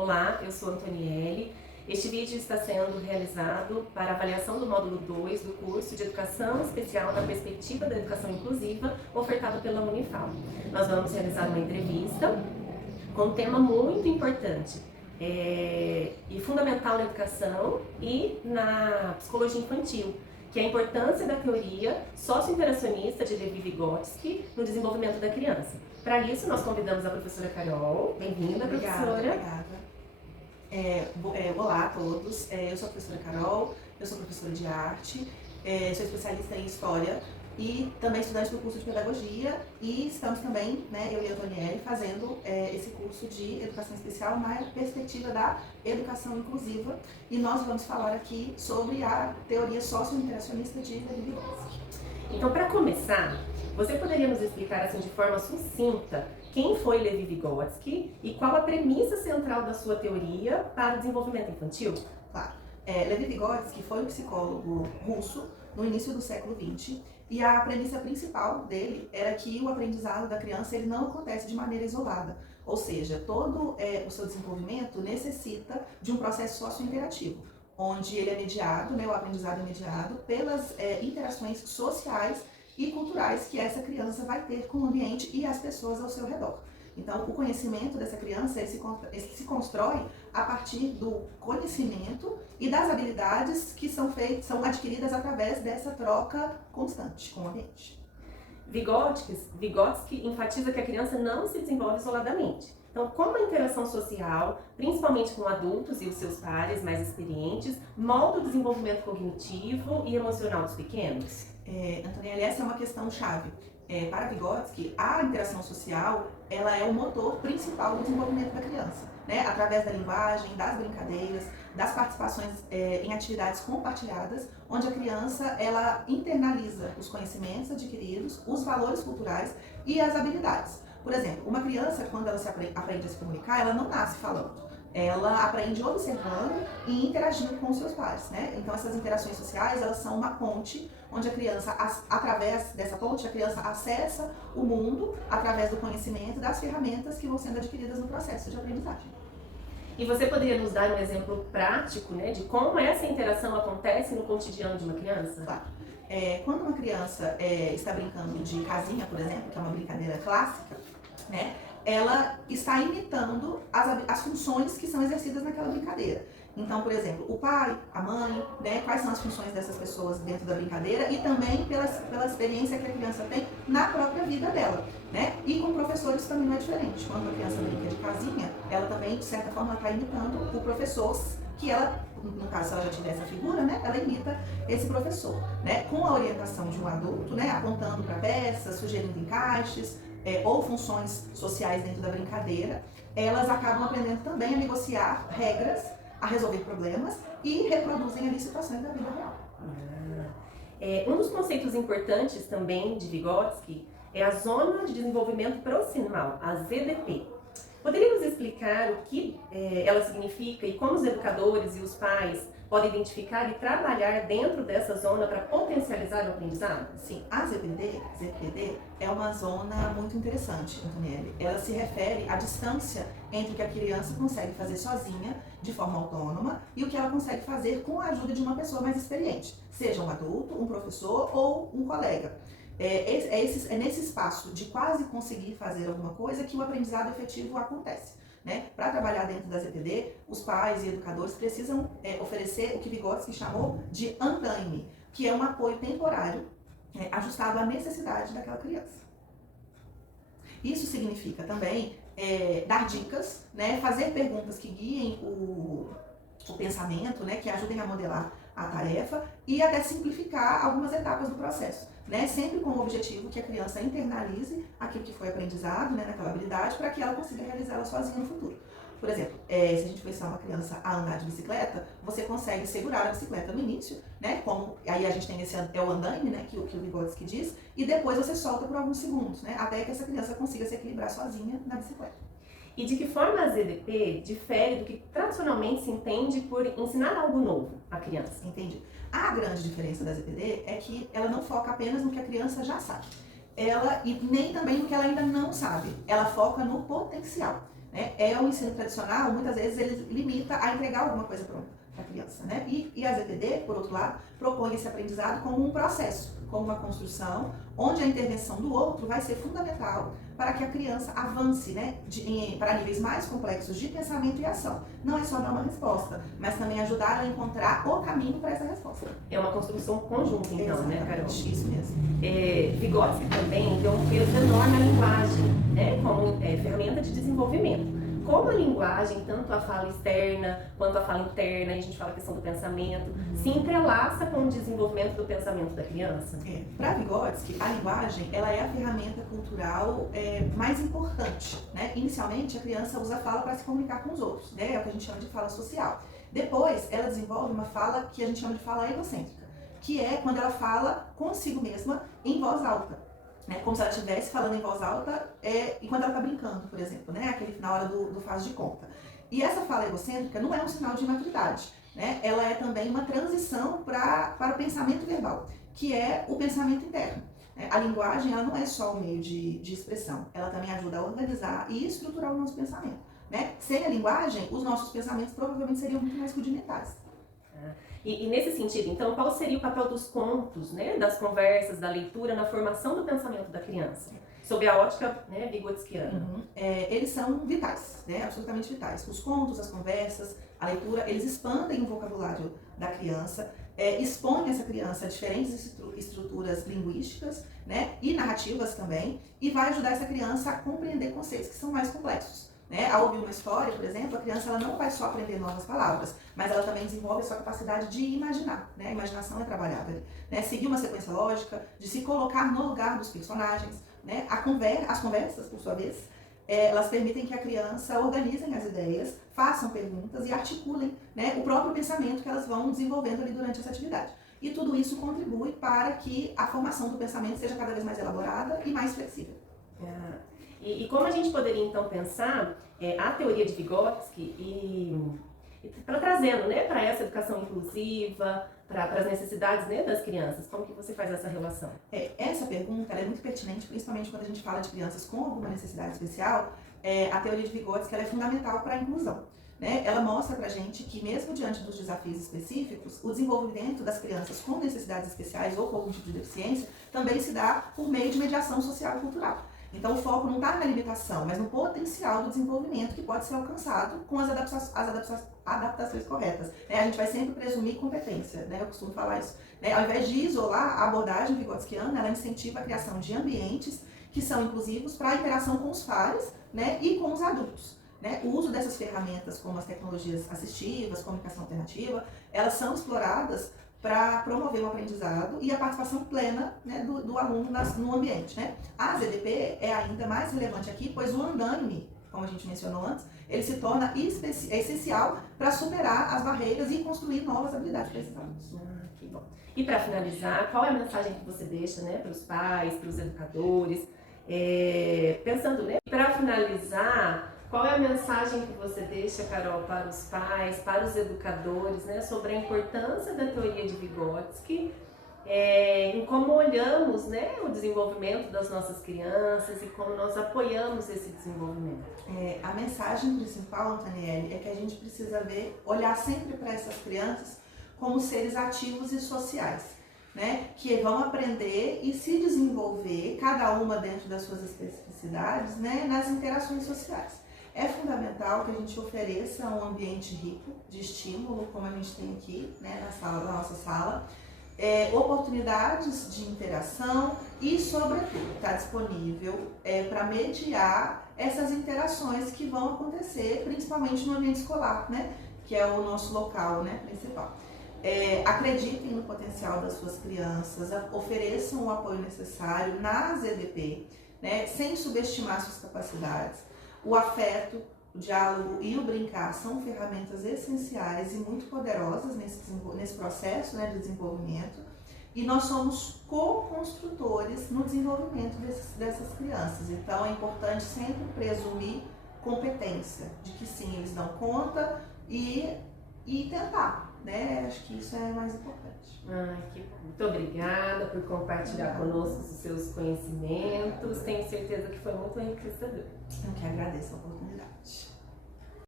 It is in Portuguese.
Olá, eu sou Antonielle. Este vídeo está sendo realizado para avaliação do módulo 2 do curso de Educação Especial na Perspectiva da Educação Inclusiva, ofertado pela Unifal. Nós vamos realizar uma entrevista com um tema muito importante e fundamental na educação e na psicologia infantil, que é a importância da teoria socio-interacionista de Levi Vygotsky no desenvolvimento da criança. Para isso, nós convidamos a professora Carol. Bem-vinda, professora. Obrigada. Olá a todos, eu sou a professora Carol, eu sou professora de arte, sou especialista em História e também estudante do curso de Pedagogia, e estamos também, eu e a Antonielle, fazendo esse curso de Educação Especial na perspectiva da Educação Inclusiva, e nós vamos falar aqui sobre a teoria socio-interacionista de Levi Vygotsky. Então, para começar, você poderia nos explicar assim, de forma sucinta quem foi Levi Vygotsky e qual a premissa central da sua teoria para o desenvolvimento infantil? Claro. Levi Vygotsky foi um psicólogo russo no início do século XX, e a premissa principal dele era que o aprendizado da criança ele não acontece de maneira isolada, ou seja, todo o seu desenvolvimento necessita de um processo socio-interativo, onde ele é mediado, o aprendizado é mediado pelas interações sociais e culturais que essa criança vai ter com o ambiente e as pessoas ao seu redor. Então, o conhecimento dessa criança ele se constrói a partir do conhecimento e das habilidades que são adquiridas através dessa troca constante com o ambiente. Vygotsky enfatiza que a criança não se desenvolve isoladamente. Então, como a interação social, principalmente com adultos e os seus pares mais experientes, molda o desenvolvimento cognitivo e emocional dos pequenos? Antonielle, essa é uma questão chave. Para Vygotsky, a interação social ela é o motor principal do desenvolvimento da criança, através da linguagem, das brincadeiras, das participações em atividades compartilhadas, onde a criança ela internaliza os conhecimentos adquiridos, os valores culturais e as habilidades. Por exemplo, uma criança, quando ela aprende a se comunicar, ela não nasce falando. Ela aprende observando e interagindo com os seus pares, Então essas interações sociais, elas são uma ponte, onde a criança, através dessa ponte, a criança acessa o mundo através do conhecimento, das ferramentas que vão sendo adquiridas no processo de aprendizagem. E você poderia nos dar um exemplo prático, de como essa interação acontece no cotidiano de uma criança? Claro. Quando uma criança está brincando de casinha, por exemplo, que é uma brincadeira clássica, ela está imitando as funções que são exercidas naquela brincadeira. Então, por exemplo, o pai, a mãe, quais são as funções dessas pessoas dentro da brincadeira, e também pela experiência que a criança tem na própria vida dela. E com professores também não é diferente. Quando a criança brinca de casinha, ela também, de certa forma, está imitando o professor que ela, no caso, se ela já tiver essa figura, ela imita esse professor, com a orientação de um adulto, apontando para peças, sugerindo encaixes, ou funções sociais dentro da brincadeira, elas acabam aprendendo também a negociar regras, a resolver problemas e reproduzem ali situações da vida real. Um dos conceitos importantes também de Vygotsky é a Zona de Desenvolvimento Proximal, a ZDP. Poderia nos explicar o que ela significa e como os educadores e os pais podem identificar e trabalhar dentro dessa zona para potencializar o aprendizado? Sim, a ZPD é uma zona muito interessante, Antonielle. Ela se refere à distância entre o que a criança consegue fazer sozinha, de forma autônoma, e o que ela consegue fazer com a ajuda de uma pessoa mais experiente, seja um adulto, um professor ou um colega. É nesse espaço de quase conseguir fazer alguma coisa que o aprendizado efetivo acontece. Para trabalhar dentro da ZPD, os pais e educadores precisam oferecer o que Vygotsky chamou de andaime, que é um apoio temporário ajustado à necessidade daquela criança. Isso significa também dar dicas, fazer perguntas que guiem o pensamento, que ajudem a modelar a tarefa e até simplificar algumas etapas do processo, sempre com o objetivo que a criança internalize aquilo que foi aprendizado, naquela habilidade, para que ela consiga realizá-la sozinha no futuro. Por exemplo, se a gente for ensinar uma criança a andar de bicicleta, você consegue segurar a bicicleta no início, como aí a gente tem o andaime, que o Vygotsky diz, e depois você solta por alguns segundos, até que essa criança consiga se equilibrar sozinha na bicicleta. E de que forma a ZDP difere do que tradicionalmente se entende por ensinar algo novo à criança? Entendi. A grande diferença da ZPD é que ela não foca apenas no que a criança já sabe. E nem também no que ela ainda não sabe. Ela foca no potencial. né? O ensino tradicional, muitas vezes, ele limita a entregar alguma coisa pronta para a criança, né? E a ZPD, por outro lado, propõe esse aprendizado como um processo, como uma construção, onde a intervenção do outro vai ser fundamental para que a criança avance, né, para níveis mais complexos de pensamento e ação. Não é só dar uma resposta, mas também ajudar a encontrar o caminho para essa resposta. É uma construção conjunta, então, Exatamente, né, Carol? Isso mesmo. Vygotsky também deu um peso enorme à linguagem, né, como ferramenta de desenvolvimento. Como a linguagem, tanto a fala externa quanto a fala interna, e a gente fala a questão do pensamento, se entrelaça com o desenvolvimento do pensamento da criança? Para Vygotsky, a linguagem ela é a ferramenta cultural mais importante, né? Inicialmente, a criança usa a fala para se comunicar com os outros, né? É o que a gente chama de fala social. Depois, ela desenvolve uma fala que a gente chama de fala egocêntrica, que é quando ela fala consigo mesma em voz alta. Como se ela estivesse falando em voz alta enquanto ela está brincando, por exemplo, né? Na hora do faz de conta. E essa fala egocêntrica não é um sinal de imaturidade, né? Ela é também uma transição para o pensamento verbal, que é o pensamento interno. A linguagem ela não é só um meio de expressão, ela também ajuda a organizar e estruturar o nosso pensamento, né? Sem a linguagem, os nossos pensamentos provavelmente seriam muito mais rudimentares. E nesse sentido, então, qual seria o papel dos contos, né, das conversas, da leitura na formação do pensamento da criança? Sob a ótica, né, vygotskiana. Eles são vitais, né, absolutamente vitais. Os contos, as conversas, a leitura, eles expandem o vocabulário da criança, expõem essa criança a diferentes estruturas linguísticas, né, e narrativas também, e vai ajudar essa criança a compreender conceitos que são mais complexos. Ao ouvir uma história, por exemplo, a criança ela não vai só aprender novas palavras, mas ela também desenvolve a sua capacidade de imaginar, né? A imaginação é trabalhada, né? Seguir uma sequência lógica, de se colocar no lugar dos personagens, né? As conversas, por sua vez, elas permitem que a criança organizem as ideias, façam perguntas e articulem, né, o próprio pensamento que elas vão desenvolvendo ali durante essa atividade. E tudo isso contribui para que a formação do pensamento seja cada vez mais elaborada e mais flexível. E como a gente poderia, então, pensar a teoria de Vygotsky trazendo, né, para essa educação inclusiva, para as necessidades, né, das crianças? Como que você faz essa relação? Essa pergunta é muito pertinente, principalmente quando a gente fala de crianças com alguma necessidade especial. A teoria de Vygotsky ela é fundamental para a inclusão, né? Ela mostra para a gente que, mesmo diante dos desafios específicos, o desenvolvimento das crianças com necessidades especiais ou com algum tipo de deficiência também se dá por meio de mediação social e cultural. Então, o foco não está na limitação, mas no potencial do desenvolvimento que pode ser alcançado com as adaptações corretas. A gente vai sempre presumir competência, né? Eu costumo falar isso. Ao invés de isolar, a abordagem vygotskiana, ela incentiva a criação de ambientes que são inclusivos para a interação com os pares, né, e com os adultos. O uso dessas ferramentas, como as tecnologias assistivas, comunicação alternativa, elas são exploradas para promover o aprendizado e a participação plena, né, do aluno no ambiente. A ZDP é ainda mais relevante aqui, pois o andaime, como a gente mencionou antes, ele se torna essencial para superar as barreiras e construir novas habilidades para esses alunos. Que bom. E para finalizar, qual é a mensagem que você deixa, né, para os pais, para os educadores? Pensando, né, para finalizar, qual é a mensagem que você deixa, Carol, para os pais, para os educadores, né, sobre a importância da teoria de Vygotsky, em como olhamos, né, o desenvolvimento das nossas crianças e como nós apoiamos esse desenvolvimento? A mensagem principal, Antonielli, é que a gente precisa olhar sempre para essas crianças como seres ativos e sociais, né, que vão aprender e se desenvolver, cada uma dentro das suas especificidades, né, nas interações sociais. É fundamental que a gente ofereça um ambiente rico de estímulo, como a gente tem aqui, né, na nossa sala, oportunidades de interação e, sobretudo, estar disponível para mediar essas interações que vão acontecer, principalmente no ambiente escolar, né, que é o nosso local, né, principal. Acreditem no potencial das suas crianças, ofereçam o apoio necessário na ZDP, né, sem subestimar suas capacidades. O afeto, o diálogo e o brincar são ferramentas essenciais e muito poderosas nesse processo, né, de desenvolvimento. E nós somos co-construtores no desenvolvimento dessas crianças. Então é importante sempre presumir competência, de que sim, eles dão conta e e tentar, né? Acho que isso é mais importante. Ai, que bom. Muito obrigada por compartilhar conosco os seus conhecimentos. Tenho certeza que foi muito enriquecedor. Eu que agradeço a oportunidade.